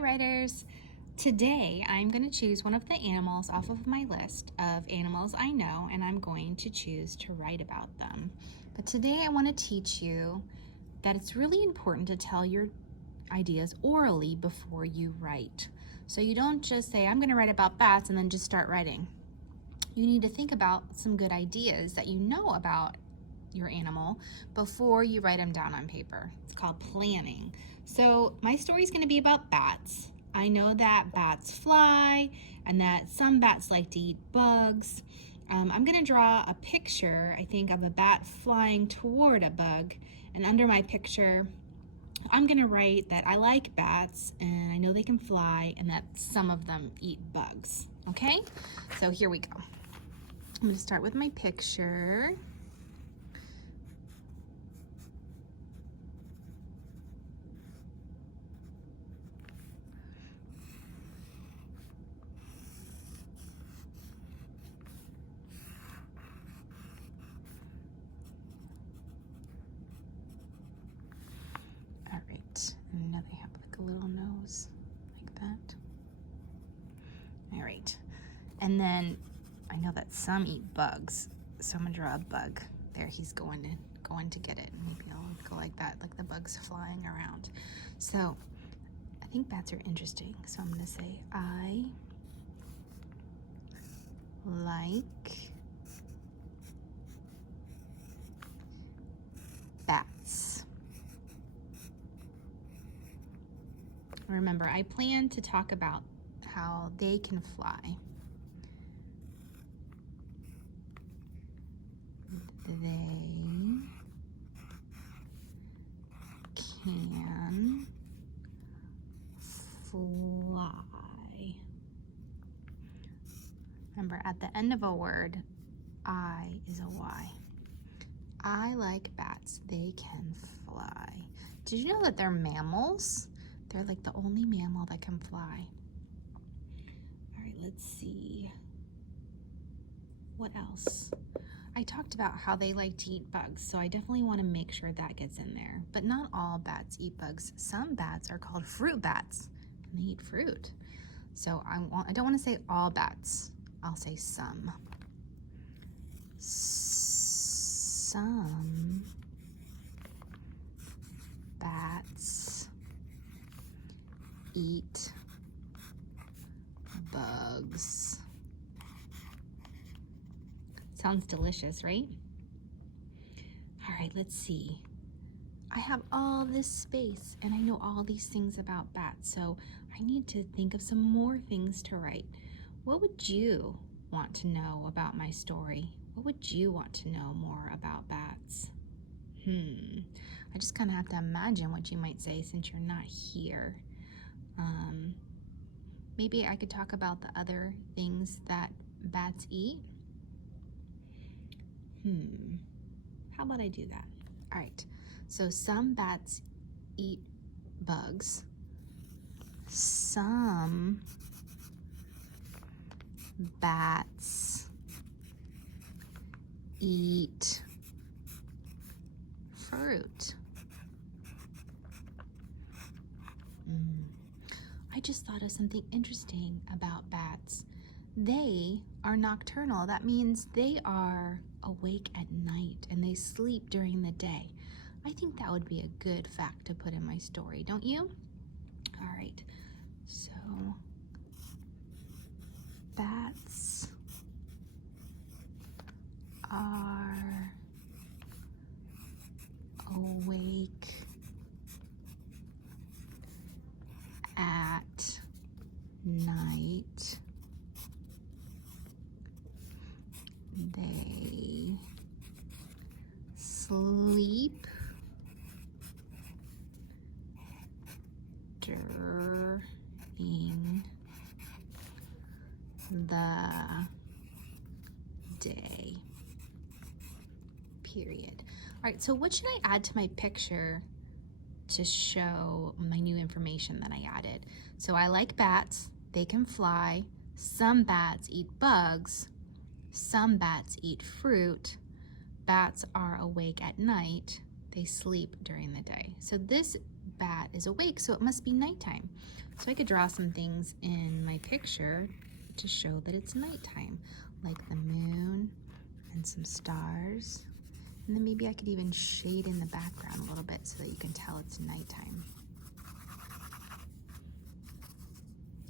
writers! Today I'm going to choose one of the animals off of my list of animals I know, and I'm going to choose to write about them. But today I want to teach you that it's really important to tell your ideas orally before you write. So you don't just say, I'm going to write about bats and then just start writing. You need to think about some good ideas that you know about your animal before you write them down on paper. It's called planning. So my story is going to be about bats. I know that bats fly and that some bats like to eat bugs. I'm going to draw a picture, I think, of a bat flying toward a bug, and under my picture I'm going to write that I like bats and I know they can fly and that some of them eat bugs. Okay, so here we go. I'm going to start with my picture. All right, and now they have like a little nose like that. All right, and then I know that some eat bugs, so I'm gonna draw a bug. There, he's going to get it. Maybe I'll go like that, like the bugs flying around. So I think bats are interesting. So I'm gonna say, I like bats. Remember, I plan to talk about how they can fly. They can fly. Remember, at the end of a word, I is a Y. I like bats. They can fly. Did you know that they're mammals? They're like the only mammal that can fly. All right, let's see. What else? I talked about how they like to eat bugs, so I definitely want to make sure that gets in there. But not all bats eat bugs. Some bats are called fruit bats, and they eat fruit. So I don't want to say all bats. I'll say some. Some bats eat bugs. Sounds delicious, right? All right, let's see. I have all this space and I know all these things about bats, so I need to think of some more things to write. What would you want to know about my story? What would you want to know more about bats? I just kind of have to imagine what you might say since you're not here. Maybe I could talk about the other things that bats eat. How about I do that? All right, so some bats eat bugs. Some bats eat fruit. I just thought of something interesting about bats. They are nocturnal. That means they are awake at night and they sleep during the day. I think that would be a good fact to put in my story, don't you? All right, so bats are awake at night. They sleep during the day. Period. All right, so what should I add to my picture to show my new information that I added? So I like bats. They can fly. Some bats eat bugs. Some bats eat fruit. Bats are awake at night. They sleep during the day. So this bat is awake, so it must be nighttime. So I could draw some things in my picture to show that it's nighttime, like the moon and some stars. And then maybe I could even shade in the background a little bit so that you can tell it's nighttime.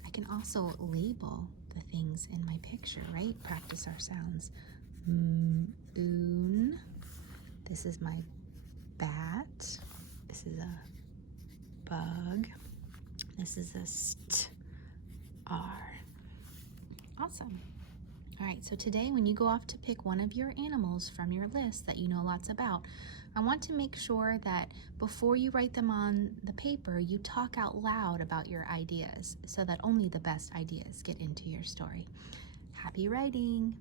I can also label the things in my picture, right? Practice our sounds. Moon. This is my bat. This is a bug. This is a star. Awesome. All right, so today when you go off to pick one of your animals from your list that you know lots about, I want to make sure that before you write them on the paper, you talk out loud about your ideas so that only the best ideas get into your story. Happy writing!